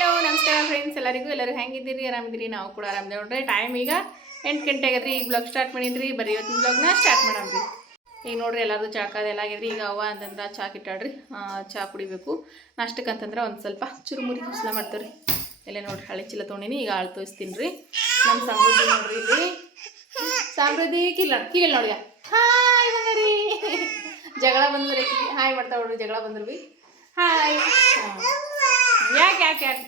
Hello ನಮಸ್ಕಾರ friends ಎಲ್ಲರಿಗೂ ಎಲ್ಲರೂ ಹೆಂಗಿದ್ದೀರಿ? ಆರಾಮಿದ್ದೀರಿ? ನಾವು ಕೂಡ ಆರಾಮಿದ್ದೀವಿ. ನೋಡ್ರಿ ಟೈಮ್ ಈಗ ಎಂಟು ಗಂಟೆ ಆಗದ್ರಿ ಈಗ ಬ್ಲಾಗ್ ಸ್ಟಾರ್ಟ್ ಮಾಡಿದ್ರಿ. ಬರೀ ಇವತ್ತಿನ ಬ್ಲಾಗ್ನ ಸ್ಟಾರ್ಟ್ ಮಾಡಮ್ರಿ ಈಗ ನೋಡ್ರಿ ಎಲ್ಲರದು ಎಲ್ಲ ಆಗಿದ್ರಿ. ಈಗ ಅವ್ವ ಅಂತಂದ್ರೆ ಚಾ ಕಿಟ್ಟಾಡ್ರಿ ಆ, ಚಾ ಕುಡಿಬೇಕು. ನಾಷ್ಟಕ್ಕೆ ಅಂತಂದ್ರೆ ಒಂದು ಸ್ವಲ್ಪ ಚುರುಮುರಿ ಕುಸ್ಲ ಮಾಡ್ತೇವ್ರಿ. ಎಲ್ಲ ನೋಡ್ರಿ ಹಳೆ ಚೀಲ ತೊಗೊಂಡಿನಿ. ಈಗ ಆಳು ತೋರಿಸ್ತೀನಿ ರೀ ನಮ್ಮ ಸಮೃದ್ಧಿ ನೋಡ್ರಿ ಇಲ್ಲಿ. ಸಮೃದ್ಧಿ ಕಿಲ್ಲ ಕಿಲ್ಲ ನೋಡಿ ಹಾಯ್ ಜಗಳ ಬಂದ್ರೆ ಹಾಯ್ ಮಾಡ್ತಾವ್ರಿ ನೋಡ್ರಿ ಜಗಳ ಬಂದ್ರು. ಬಿ ಹಾಯ್ ಯಾಕೆ ಯಾಕೆ ಯಾಕೆ?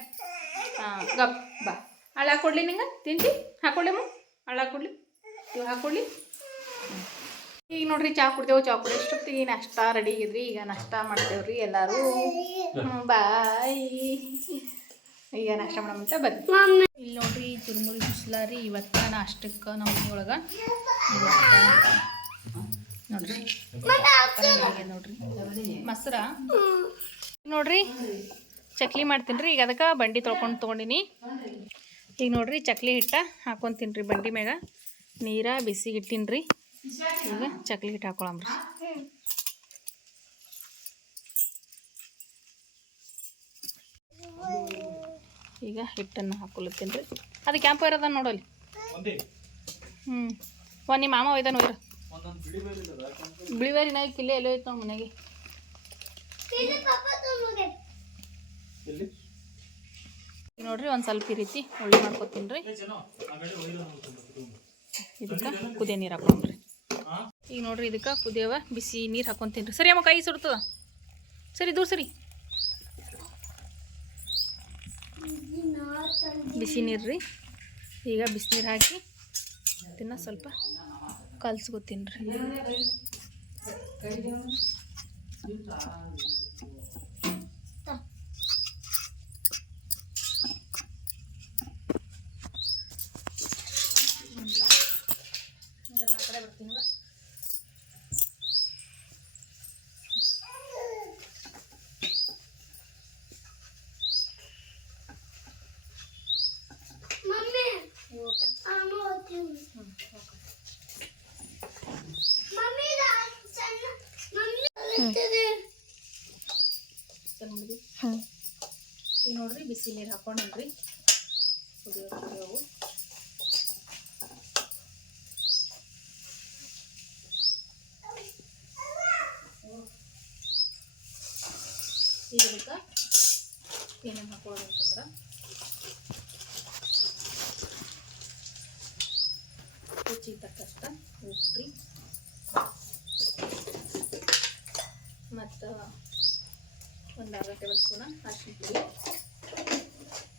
ಹಾಂ, ಗಪ್, ಬಾ. ಹಳ್ಳ ಹಾಕೊಡ್ಲಿ ನಿಂಗೆ? ತಿಂತಿ? ಹಾಕೊಡ್ಲಿ ಅಮ್ಮ? ಹಳ್ಳ ಹಾಕೊಡ್ಲಿ? ಇವು ಹಾಕೊಳ್ಳಿ. ಈಗ ನೋಡ್ರಿ, ಚಾ ಕುಡ್ತೇವೆ ಚಾ ಕುಡಿ ಅಷ್ಟೊತ್ತಿಗೆ ನಾಷ್ಟ ರೆಡಿ ಆಗಿದ್ರಿ? ಈಗ ನಾಷ್ಟ ಮಾಡ್ತೇವ್ರಿ ಎಲ್ಲರೂ. ಬಾಯ್. ಈಗ ನಾಷ್ಟ ಮಾಡಮಂತ ಬರ್ತೀನಿ ಇಲ್ಲಿ ನೋಡ್ರಿ, ಚುರುಮುರಿ ಬಿಸ್ಲ ರೀ. ಇವತ್ತ ನಾಷ್ಟಕ್ಕೆ ನಮ್ಮ ಮನೆಯೊಳಗೆ ನೋಡ್ರಿ. ನೋಡ್ರಿ. ಮೊಸರ? ನೋಡ್ರಿ. ಚಕ್ಲಿ ಮಾಡ್ತೀನಿ ರೀ. ಈಗ ಅದಕ್ಕೆ ಬಂಡಿ ತೊಳ್ಕೊಂಡು ತೊಗೊಂಡಿನಿ. ಈಗ ನೋಡಿರಿ ಚಕ್ಲಿ ಹಿಟ್ಟ ಹಾಕೊಂತೀನಿ ರೀ ಬಂಡಿ ಮ್ಯಾಗ. ನೀರ ಬಿಸಿ ಇಟ್ಟಿನಿ ರೀ. ಈಗ ಚಕ್ಲಿ ಹಿಟ್ಟು ಹಾಕೊಳಂಬ್ರಿ ಈಗ ಹಿಟ್ಟನ್ನು ಹಾಕೊಳತ್ತೀನಿ ರೀ. ಅದು ಕ್ಯಾಂಪ್ ಇರೋದ ನೋಡಲ್ಲಿ? ಹ್ಞೂ ಒಂದು ನಿಮ್ಮ ಮಾಮ ಒಯ್ದಾನ ಒಯ್ರ ಬಿಳಿವೇರಿನ ಕಿಲ್ಲೆ ಎಲ್ಲೋ ಐತೆ ನೋಡಿ ಮನೆಗೆ ಈಗ ನೋಡ್ರಿ ಒಂದು ಸ್ವಲ್ಪ ಈ ರೀತಿ ಹುಳಿ ಮಾಡ್ಕೊತೀನಿ ರೀ. ಇದಕ್ಕೆ ಕುದಿಯ ನೀರು ಹಾಕೊಂಡ್ರಿ ಈಗ ನೋಡ್ರಿ ಇದಕ್ಕೆ ಕುದಿಯವ ಬಿಸಿ ನೀರು ಹಾಕೊಂತೀನಿ ರೀ. ಸರಿ ಅಮ್ಮ ಕೈ ಸುಡ್ತದ? ಸರಿ ದೂರ ಸರಿ. ಬಿಸಿ ನೀರು ರೀ. ಈಗ ಬಿಸಿನೀರು ಹಾಕಿ ಇದನ್ನ ಸ್ವಲ್ಪ ಕಲ್ಸ್ಕೊತೀನಿ ರೀ ಇದನ್ನ ಆ ಕಡೆ ಬರ್ತೀನಿ ಬಾ. ಚೆನ್ನಾಗಿ ಈಗ ನೋಡ್ರಿ ಬಿಸಿ ನೀರು ಹಾಕೊಂಡ್ರಿ ಕುದಿಯೋ ಕುದಿಯೋವು ಈಗ ಇದಕ್ಕೆ ಏನೇನು ಹಾಕೊಳ್ಳೋದು ಅಂತಂದ್ರೆ? ರುಚಿ ತಕ್ಕಷ್ಟ ಉಪ್ಪು ಮತ್ತು ಒಂದು ಅರ್ಧ ಟೇಬಲ್ ಸ್ಪೂನ ಅರ್ಶಿನ ಪುಡಿ.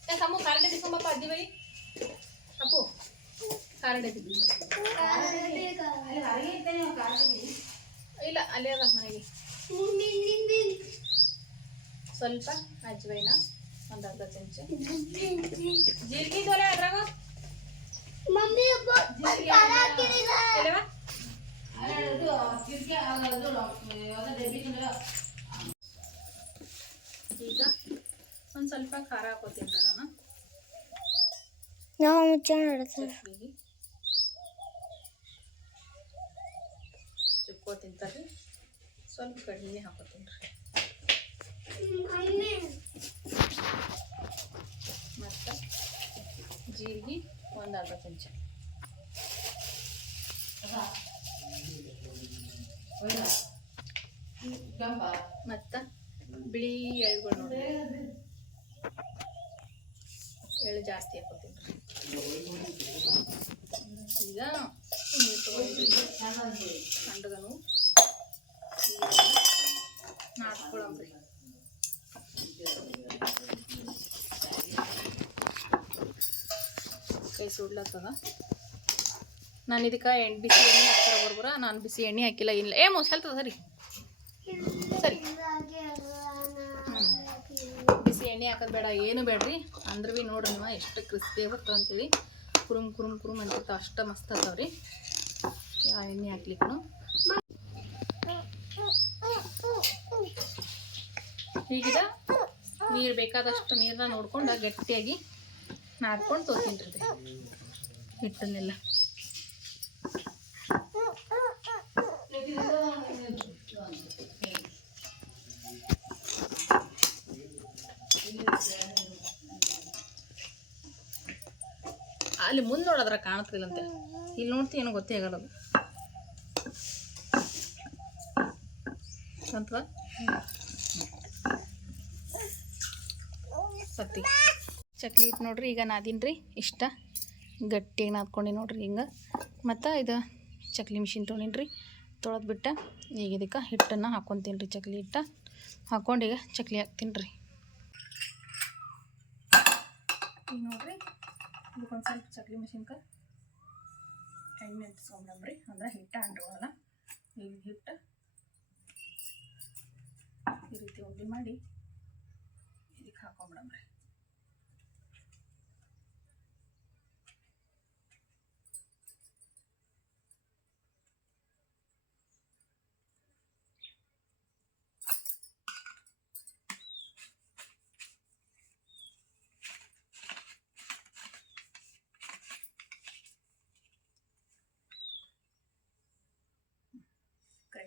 ಯಾಕೆ ಅಮ್ಮ ಖಾರ ತಿಸ್ಕೊಂಬಪ್ಪ ಅದ್ದಿ ಅಪ್ಪು ಖಾರ ಡಬ್ಬಿ ಇಲ್ಲ, ಅಲ್ಲೇ ಅದ ಮನೆಗೆ. ಸ್ವಲ್ಪ ಅಜ್ವೈನ ಒಂದು ಅರ್ಧ ಚಮಚ. ಜೀರಿಗೆ ಇದೊಲೆ ಅದ್ರಾಗ? ಎಲೆವಾ? ಈಗ ಒಂದು ಸ್ವಲ್ಪ ಖಾರ ಹಾಕೋತೀನಿ ನಾನು ನಾವು ಮುಚ್ಚಾಣ ಚಟ್ನಿಗೆ. ಚುಕ್ಕೋ ತಿಂತಾರೆ ಸ್ವಲ್ಪ ಕಡಿಮೆ ಹಾಕೋತೀನಿ ರೀ ಮತ್ತು ಜೀರಿಗೆ ಒಂದು ಅರ್ಧ ಚಮಚ ಮತ್ತು ಬಿಳಿ ಎಳ್ಳುಗಳು ನೋಡಿ ಎಳ್ಳು ಜಾಸ್ತಿ ಹಾಕೋತೀನಿ ರೀ ಈಗ ನೀರು ತೊಗೊಂಡಿದ್ದೀವಿ ಕೈ ಸುಡ್ಲತ್ತದ? ನಾನು ಇದಕ್ಕೆ ಎಣ್ಣೆ ಬಿಸಿ ಎಣ್ಣೆ ಹಾಕ್ತಾರ ಬರ್ಬರ ನಾನು ಬಿಸಿ ಎಣ್ಣೆ ಹಾಕಿಲ್ಲ, ಇಲ್ಲ. ಏ ಮುಸ್ಕಲ್ತದ ಸರಿ. ಸರಿ. ಬಿಸಿ ಎಣ್ಣೆ ಹಾಕೋದು ಬೇಡ, ಏನು ಬೇಡ್ರಿ. ಅಂದ್ರೆ ಭೀ ನೋಡ್ರಿ ನೀವು, ಎಷ್ಟು ಕ್ರಿಸ್ಪಿ ಬರ್ತವೆ ಅಂತೇಳಿ. ಕುರುಮ್ ಕುರುಮ್ ಕುರುಮ್ ಅಂತಿರ್ತಾವೆ ಅಷ್ಟು ಮಸ್ತ್ ಅದಾವ್ರಿ ಯಾವ ಎಣ್ಣೆ ಹಾಕ್ಲಿಕ್ಕೂ ಈಗಿದ ನೀರು ಬೇಕಾದಷ್ಟು ನೀರನ್ನ ನೋಡ್ಕೊಂಡು ಗಟ್ಟಿಯಾಗಿ ನಾದ್ಕೊಂಡು ತೋತೀನಿ ಹಿಟ್ಟನ್ನೆಲ್ಲ. ಅಲ್ಲಿ ಮುಂದೆ ನೋಡೋದ್ರ ಕಾಣ್ತಿಲ್ಲಂತೆ ಇಲ್ಲಿ ನೋಡ್ತಿ ಏನೋ ಗೊತ್ತೇ ಆಗಲ್ಲ ಅದು. ಅಂತ ಸತ್ತಿ. ಚಕ್ಲಿ ಹಿಟ್ಟು ನೋಡ್ರಿ, ಈಗ ನಾದೀನಿ ರೀ ಇಷ್ಟ. ಗಟ್ಟಿಯಾಗಿ ನಾದ್ಕೊಂಡಿ ನೋಡ್ರಿ ಹಿಂಗೆ. ಮತ್ತು ಇದು ಚಕ್ಲಿ ಮಿಷಿನ್ ತೊಗೊಂಡಿನಿ ರೀ ತೊಳೆದು ಬಿಟ್ಟು. ಈಗ ಇದಕ್ಕೆ ಹಿಟ್ಟನ್ನು ಹಾಕ್ಕೊತೀನಿ ರೀ ಚಕ್ಲಿ ಹಿಟ್ಟ ಹಾಕ್ಕೊಂಡು ಈಗ ಚಕ್ಲಿ ಹಾಕ್ತೀನಿ ರೀ ಈಗ ನೋಡ್ರಿ ಇದಕ್ಕೊಂದು ಸ್ವಲ್ಪ ಚಕ್ಲಿ ಮಿಷಿನ್ಗೆ ಎಣ್ಣೆ ಹಚ್ಕೊಂಡ್ರಿ ಅಂದ್ರೆ ಹಿಟ್ಟು ಅಂಟ್ಕೊಳ್ಳಲ್ಲ ಈಗ ಹಿಟ್ಟು ಈ ರೀತಿ ಮಾಡಿ ಇದಕ್ಕೆ ಹಾಕೊಂಬಿಡಮ್ರಿ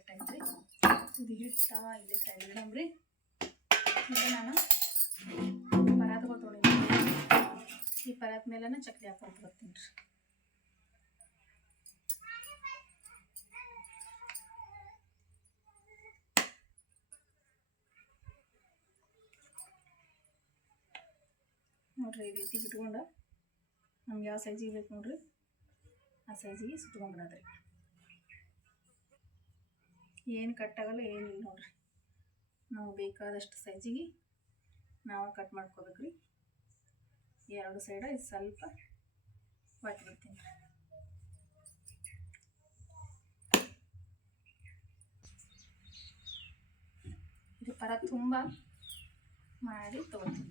ಕರೆಕ್ಟ್ ಐತ್ರಿ ಇದು ಹಿಟ್ಟು, ಇಲ್ಲಿ ಸೈಡ್ ಇಡಮ್ರಿ ಈಗ ನಾನು ಪರಾತ್ಗಳು ತೊಗೊಂಡಿದ್ದೀನಿ ಈ ಪರಾತ್ ಮೇಲೆ ಚಕ್ಲಿ ಹಾಕೊಂಡು ಬರ್ತೀನಿ ರೀ. ನೋಡ್ರಿ, ಈ ರೀತಿ ಇಟ್ಕೊಂಡು ನಮ್ಗೆ ಯಾವ ಸೈಜಿಗೆ ಬೇಕು ನೋಡ್ರಿ? ಆ ಸೈಜಿಗೆ ಸುತ್ಕೊಂಡ್ಬಿಡೋದ್ರಿ ಏನು ಕಟ್ಟಾಗಲ್ಲ ಏನಿಲ್ಲ ನೋಡ್ರಿ. ನಾವು ಬೇಕಾದಷ್ಟು ಸೈಜಿಗೆ ನಾವು ಕಟ್ ಮಾಡ್ಕೋಬೇಕ್ರಿ. ಎರಡು ಸೈಡ ಇದು ಸ್ವಲ್ಪ ಬಿಡ್ತೀನಿ. ರೀ ಇದು ಪರ ತುಂಬ ಮಾಡಿ ತೊಗೊತೀನಿ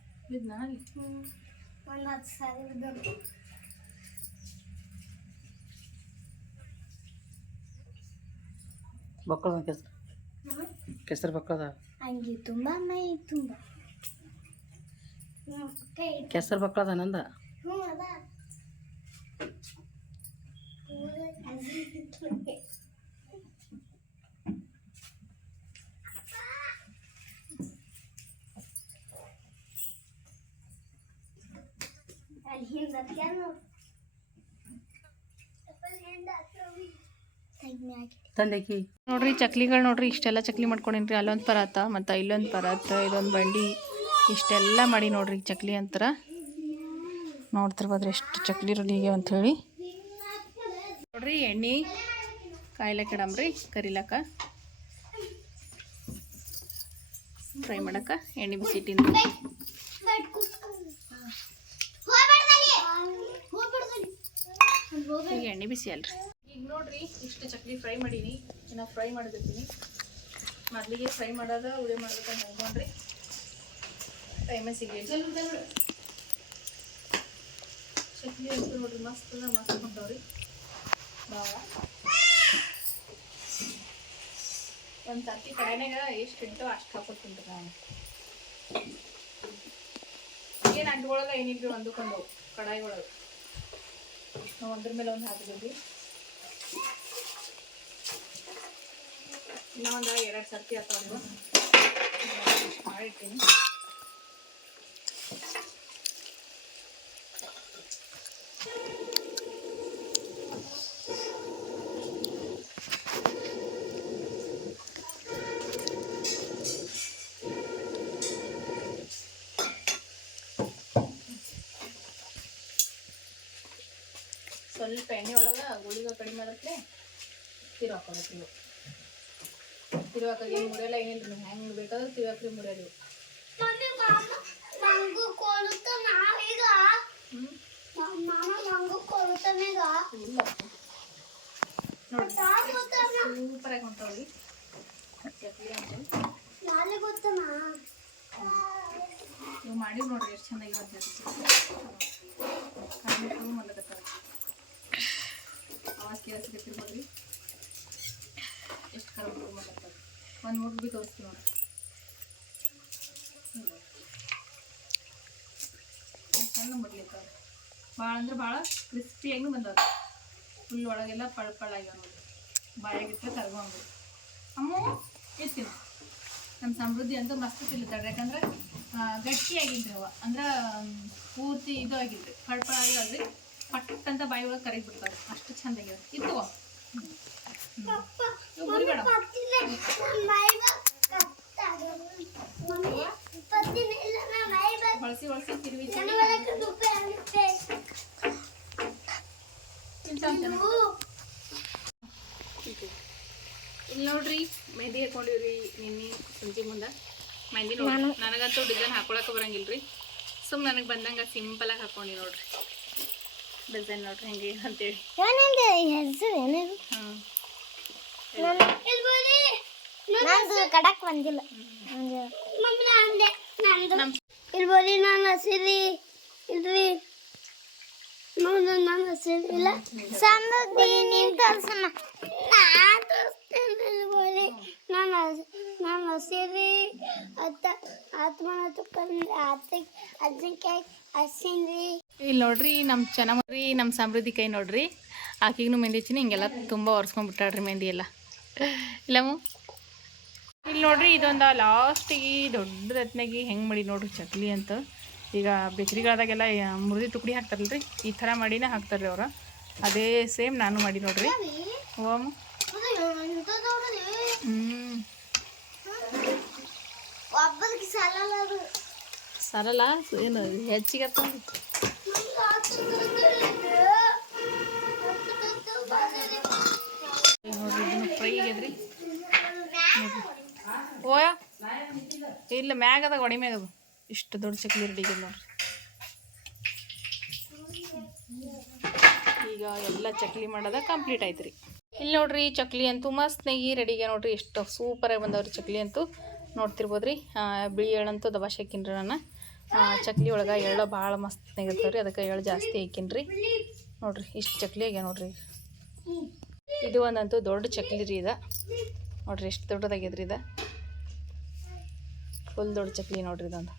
ಬಿದ್ನಾ ಅಲ್ಲಿ ಒಂದು ಹತ್ತು ಸಾರಿ ಬಿದ್ದು ಬಕ್ಕಳದ ಕೆಸರು ಕೆಸರು ಬಕ್ಕಳದ ಹಂಗೆ ತುಂಬ ಮೈ ತುಂಬ ಕೆಸರು ಬಕ್ಕಳದ ನಂದ ಹ್ಞೂ ಅದ ತಂದೆಕಿ. ನೋಡ್ರಿ ಚಕ್ಲಿಗಳು ನೋಡ್ರಿ ಇಷ್ಟೆಲ್ಲ ಚಕ್ಲಿ ಮಾಡ್ಕೊಂಡೇನ್ರಿ. ಅಲ್ಲೊಂದು ಪರಾತ ಮತ್ತು ಇಲ್ಲೊಂದು ಪರಾತ ಇದೊಂದು ಬಂಡಿ. ಇಷ್ಟೆಲ್ಲ ಮಾಡಿ ನೋಡ್ರಿ ಚಕ್ಲಿ ಅಂತರ. ನೋಡ್ತಿರ್ಬೋದ್ರಿ ಎಷ್ಟು ಚಕ್ಲಿ ರೀ ಅಂಥೇಳಿ ಅಂತ ಹೇಳಿ. ನೋಡ್ರಿ ಎಣ್ಣೆ ಕಾಯಿಲೆ ಇಡಮ್ರಿ ಕರಿಲಕ್ಕ ಫ್ರೈ ಮಾಡಕ್ಕೆ ಎಣ್ಣೆ ಬಿಸಿ ಈಗ ಎಣ್ಣೆ ಬಿಸಿ ಅಲ್ರಿ. ಈಗ ನೋಡ್ರಿ ಇಷ್ಟು ಚಕ್ಲಿ ಫ್ರೈ ಮಾಡೀನಿ. ಇನ್ನು ಫ್ರೈ ಮಾಡಿದಿರ್ತೀನಿ ಮೊದಲಿಗೆ ಫ್ರೈ ಮಾಡೋದ ಉಳಿ ಮಾಡ್ಬೇಕಂತ ಅನ್ಕೊಂಡ್ರಿ. ಟೈಮೇ ಸಿಗಲಿ ಚಕ್ಲಿ ಅಂತೂ ನೋಡ್ರಿ ಮಸ್ತ್ ಮಸ್ತ್ ಹೊಂಟವ್ರಿ ಭಾಳ ಒಂದು ತತ್ತಿ ಕಡೆನಾಗ ಎಷ್ಟು ಇಟ್ಟು ಅಷ್ಟು ಹಾಕೋತೀನಿ ನಾನು ಏನು ಅಂಟ್ಕೊಳ್ಳಲ್ಲ ಏನಿದ್ರು ಅಂದುಕೊಂಡು ಕಡಾಯಿ ಒಳಗೆ ನಾವು ಅದ್ರ ಮೇಲೆ ಒಂದು ಹಾಕಿದ್ವಿ ಇನ್ನೊಂದು ಎರಡು ಸರ್ತಿ ಅಥವಾ ಮಾಡಿರ್ತೀನಿ ಸ್ವಲ್ಪ ಎಣ್ಣೆ ಒಳಗೆ ಗುಳಿಗ ಕಡಿಮೆ ಮಾಡಕ್ಕೆ ತಿರು ಹಾಕೋಬೇಕು ಇವು ತಿರು ಹಾಕೋದು ಏನು ಮುರಿಯಲ್ಲ, ಏನಿಲ್ಲ ಹೆಂಗೆ ಬೇಕಾದ್ರೆ ತಿರು ಹಾಕ್ರಿ ಮುರಿಯಲ್ಲ ನೋಡಿ ಸೂಪರಾಗಿ ಹೊಂಟವ್ರಿ. ಚಕ್ಲಿ ನೋಡ್ರಿ, ಎಷ್ಟು ಚೆನ್ನಾಗಿ ಅವಾಗ ಕೇಳಿಸ್ಕೊತಿರ್ಬೋದ್ರಿ ಎಷ್ಟು ಮಾಡ್ತಾರೆ ಒಂದು ಬಿ ತೋರಿಸ್ತೀವಿ ಎಷ್ಟ್ ಸಣ್ಣ ಮುಡ್ಲಿಕ್ಕವ ಭಾಳ ಅಂದ್ರೆ ಭಾಳ ಕ್ರಿಸ್ಪಿಯಾಗಿ ಬಂದವ ಫುಲ್ ಒಳಗೆಲ್ಲ ಪಳ ಪಳ ಆಗ್ಯಾವ ನೋಡಿ ಬಾಯಾಗಿಟ್ಟರೆ ಕರ್ಗೊಂಡು ಅಮ್ಮ ಇರ್ತೀವಿ ನಮ್ಮ ಸಮೃದ್ಧಿ ಅಂತೂ ಮಸ್ತ್ ತಿಳ್ತಾರೆ ಯಾಕಂದ್ರೆ ಗಟ್ಟಿಯಾಗಿದ್ರಿ ಅವ ಅಂದ್ರೆ ಪೂರ್ತಿ ಇದು ಆಗಿಲ್ರಿ ಪಳ್ಪಳ ಆಗಿಲ್ರಿ ಪಟ್ ಅಂತ ಬಾಯಿ ಒಳಗೆ ಕರಗಿ ಬಿಡ್ತಾರೆ ಅಷ್ಟು ಚಂದ ಆಗ್ಯಾವ ತಿರುವಿ ಇಲ್ಲಿ ನೋಡ್ರಿ ಮೆಹಂದಿ ಹಾಕೊಂಡಿವ್ರಿ ನಿನ್ನೆ ಸಂಜೆ ಮುಂದೆ. ಮೆಹಂದಿ ನೋಡ್ರಿ. ನನಗಂತೂ ಡಿಸೈನ್ ಹಾಕೊಳಕ್ಕೆ ಬರಂಗಿಲ್ರಿ. ಸುಮ್ ನನಗೆ ಬಂದಂಗೆ ಸಿಂಪಲಾಗಿ ಹಾಕೊಂಡಿ ನೋಡ್ರಿ. ಡಿಸೈನ್ ನೋಡ್ರಿ ಹೆಂಗೆ ಅಂತೇಳಿ. ನಂದು ಕಡಕ್ ಬಂದಿಲ್ಲ. ನಂದು ಇಲ್ಬೋದಿ ನಾನು ಹಸಿರಿ ಇಲ್ರಿ. ನಮ್ದು ನನ್ನ ಹಸಿರಿ ಇಲ್ಲ. ಸಮೃದ್ಧಿ ನೀನ್ ಕಲ್ಸಮ್ಮ ನಾನು ತೋರಿಸ್ತೇನೆ ನನ್ನ ನಾನು ನಾನು ಹಸಿರಿ ಅತ್ತ, ಆತ್ಮನ ತುಕ್ಕಂದ್ರೆ ಆತ ಅಜ್ಜಿಕಾಯಿ ಹಸಿನ್ರಿ ಇಲ್ಲಿ ನೋಡ್ರಿ ನಮ್ಮ ಚೆನ್ನಾಗಿ ನಮ್ಮ ಸಮೃದ್ಧಿ ಕೈ ನೋಡ್ರಿ. ಆಕಿಗೂ ಮೆಹಂದಿ ಹಚ್ಚಿನಿ, ಹಿಂಗೆಲ್ಲ ತುಂಬ ಒರೆಸ್ಕೊಂಡ್ಬಿಟ್ಟಾಳ್ರಿ ಮೆಹಂದಿ ಎಲ್ಲ. ಇಲ್ಲಮ್ಮ? ಇಲ್ಲಿ ನೋಡ್ರಿ ಇದೊಂದು ಲಾಸ್ಟಿಗೆ ದೊಡ್ಡದತ್ನಾಗಿ ಹೆಂಗೆ ಮಾಡಿ ನೋಡ್ರಿ ಚಕ್ಲಿ ಅಂತ. ಈಗ ಬೇಕ್ರಿಗಳದಾಗೆಲ್ಲ ಮುರಿದಿ ತುಕಡಿ ಹಾಕ್ತಾರಲ್ರಿ? ಈ ಥರ ಮಾಡಿನೇ ಹಾಕ್ತಾರ್ರಿ ಅವರು. ಅದೇ ಸೇಮ್ ನಾನು ಮಾಡಿ ನೋಡ್ರಿ. ಓಮ್. ಸರಲ್ಲ ಏನು, ಹೆಚ್ಚಿಗೆ ಫ್ರೈ ಇಲ್ಲ ಮ್ಯಾಗದ ಅದ ಮ್ಯಾಗದು ಇಷ್ಟು ದೊಡ್ಡ ಚಕ್ಲಿ ರೆಡಿ ನೋಡ್ರಿ. ಈಗ ಎಲ್ಲ ಚಕ್ಲಿ ಮಾಡೋದ ಕಂಪ್ಲೀಟ್ ಆಯ್ತು ಇಲ್ಲಿ ನೋಡ್ರಿ ಚಕ್ಲಿ ಅಂತೂ ಮಸ್ತ್ ನೆಗಿ ರೆಡಿಗೆ ನೋಡ್ರಿ. ಎಷ್ಟು ಸೂಪರಾಗಿ ಬಂದವ್ರಿ ಚಕ್ಲಿ ಅಂತೂ. ನೋಡ್ತಿರ್ಬೋದು ರೀ. ಬಿಳಿ ಎಳ್ಳಂತೂ ದಬಾಶ್ ಹಾಕಿನ್ರಿ ನಾನು. ಚಕ್ಲಿ ಒಳಗೆ ಎಳ್ಳು ಭಾಳ ಮಸ್ತ್ ನೆಗಿರ್ತಾವ್ರಿ ಅದಕ್ಕೆ ಎಳ್ಳು ಜಾಸ್ತಿ ಹಾಕಿನ್ರಿ ನೋಡ್ರಿ, ಇಷ್ಟು ಚಕ್ಲಿ ಆಗ್ಯಾವ ನೋಡ್ರಿ. ಇದು ಒಂದಂತೂ ದೊಡ್ಡ ಚಕ್ಲಿ ರೀ ಇದು. ನೋಡ್ರಿ ಎಷ್ಟು ದೊಡ್ಡದಾಗ್ಯದ್ರಿ ಇದು. ಫುಲ್ ದೊಡ್ಡ ಚಕ್ಲಿ ನೋಡ್ರಿ ಇದೊಂದು.